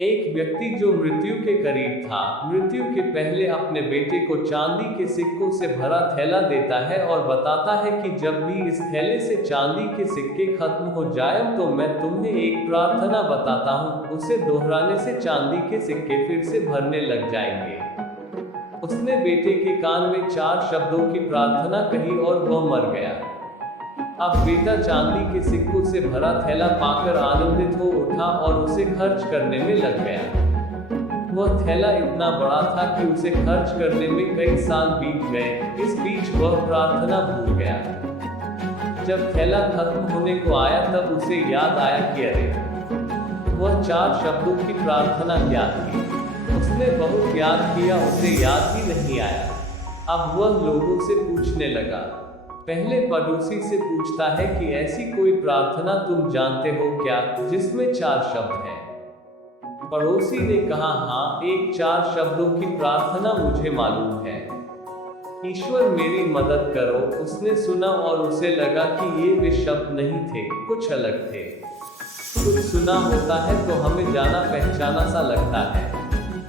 एक व्यक्ति जो मृत्यु के करीब था, मृत्यु के पहले अपने बेटे को चांदी के सिक्कों से भरा थैला देता है और बताता है कि जब भी इस थैले से चांदी के सिक्के खत्म हो जाए तो मैं तुम्हें एक प्रार्थना बताता हूँ, उसे दोहराने से चांदी के सिक्के फिर से भरने लग जाएंगे। उसने बेटे के कान में 4 शब्दों की प्रार्थना कही और वह मर गया। अब बेटा चांदी के सिक्कों से भरा थैला पाकर आनंदित हो उठा और उसे खर्च करने में लग गया। वह थैला इतना बड़ा था कि उसे खर्च करने में कई साल बीत गए। इस बीच वह प्रार्थना भूल गया। जब थैला खत्म होने को आया तब उसे याद आया कि अरे, वह 4 शब्दों की प्रार्थना क्या थी। उसने बहुत याद किया, उसे याद ही नहीं आया। अब वह लोगों से पूछने लगा। पहले पड़ोसी से पूछता है कि ऐसी कोई प्रार्थना तुम जानते हो क्या जिसमें 4 शब्द हैं। पड़ोसी ने कहा, हाँ, एक 4 शब्दों की प्रार्थना मुझे मालूम है। ईश्वर मेरी मदद करो। उसने सुना और उसे लगा कि ये वे शब्द नहीं थे, कुछ अलग थे। कुछ सुना होता है तो हमें जाना पहचाना सा लगता है।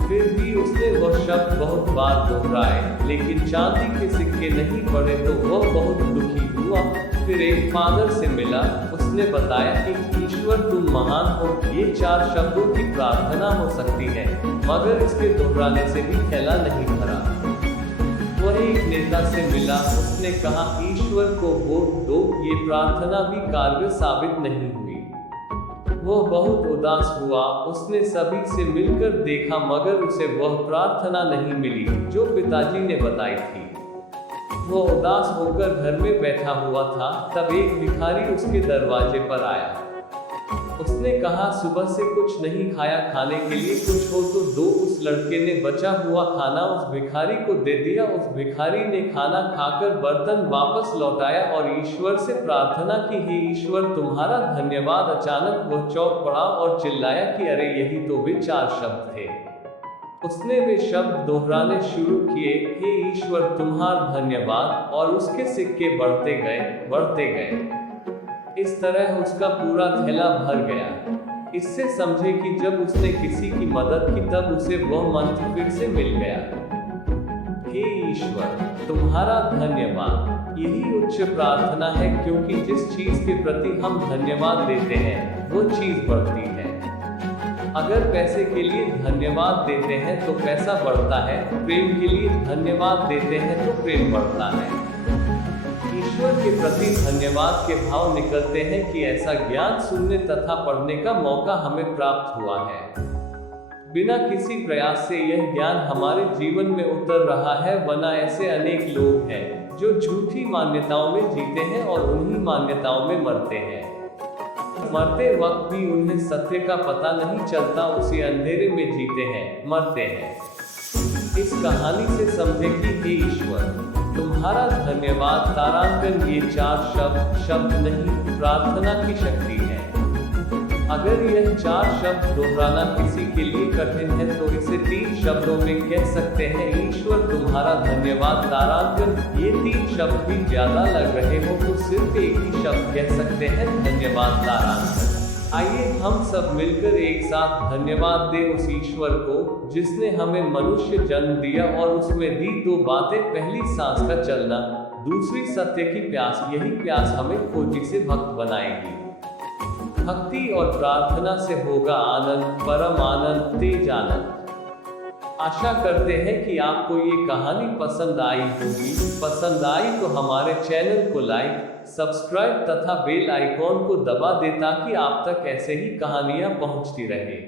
फिर भी उसने वह शब्द बहुत बार दोहराए, लेकिन चांदी के सिक्के नहीं पड़े तो वह बहुत दुखी हुआ। फिर एक फादर से मिला। उसने बताया कि ईश्वर तुम महान हो, ये 4 शब्दों की प्रार्थना हो सकती है, मगर इसके दोहराने से भी थैला नहीं भरा। वह एक नेता से मिला। उसने कहा, ईश्वर को वोट दो, ये प्रार्थना भी कारगर साबित नहीं हुई। वह बहुत उदास हुआ। उसने सभी से मिलकर देखा मगर उसे वह प्रार्थना नहीं मिली जो पिताजी ने बताई थी। वह उदास होकर घर में बैठा हुआ था। तब एक भिखारी उसके दरवाजे पर आया। उसने कहा, सुबह से कुछ नहीं खाया, खाने के लिए कुछ हो तो दो। उस लड़के ने बचा हुआ खाना उस भिखारी को दे दिया। उस भिखारी ने खाना खाकर बर्तन वापस लौटाया और ईश्वर से प्रार्थना की, हे ईश्वर तुम्हारा धन्यवाद। अचानक वह चौंक पड़ा और चिल्लाया कि अरे, यही तो वे 4 शब्द थे। उसने वे शब्द दोहराने शुरू किए, हे ईश्वर तुम्हारा धन्यवाद, और उसके सिक्के बढ़ते गए। इस तरह उसका पूरा थैला भर गया। इससे समझे कि जब उसने किसी की मदद की तब उसे वह मंत्र फिर से मिल गया, हे ईश्वर तुम्हारा धन्यवाद। यही उच्च प्रार्थना है, क्योंकि जिस चीज के प्रति हम धन्यवाद देते हैं वो चीज बढ़ती है। अगर पैसे के लिए धन्यवाद देते हैं तो पैसा बढ़ता है, प्रेम के लिए धन्यवाद देते हैं तो प्रेम बढ़ता है। ईश्वर के प्रति धन्यवाद के भाव निकलते हैं कि ऐसा ज्ञान सुनने तथा पढ़ने का मौका हमें प्राप्त हुआ है। बिना किसी प्रयास से यह ज्ञान हमारे जीवन में उतर रहा है, वरना ऐसे अनेक लोग हैं जो झूठी मान्यताओं में जीते हैं और उन्हीं मान्यताओं में मरते हैं। मरते वक्त भी उन्हें सत्य का पता नहीं चलता, उसी अंधेरे में जीते हैं, मरते हैं। इस कहानी से समझे कि हे ईश्वर तुम्हारा धन्यवाद। तारांकन ये 4 शब्द नहीं, प्रार्थना की शक्ति है। अगर यह 4 शब्द दोहराना किसी के लिए कठिन है तो इसे 3 शब्दों में कह सकते हैं, ईश्वर तुम्हारा धन्यवाद। तारांकन ये 3 शब्द भी ज्यादा लग रहे हो तो सिर्फ एक ही शब्द कह सकते हैं, धन्यवाद तारांकन। आइए हम सब मिलकर एक साथ धन्यवाद दें उस ईश्वर को जिसने हमें मनुष्य जन्म दिया और उसमें दी 2 बातें, पहली सांस का चलना, दूसरी सत्य की प्यास। यही प्यास हमें खोजी से भक्त बनाएगी। भक्ति और प्रार्थना से होगा आनंद, परम आनंद, तेज आनंद। आशा करते हैं कि आपको ये कहानी पसंद आई होगी। पसंद आई तो हमारे चैनल को लाइक, सब्सक्राइब तथा बेल आइकॉन को दबा दें ताकि आप तक ऐसे ही कहानियां पहुंचती रहे।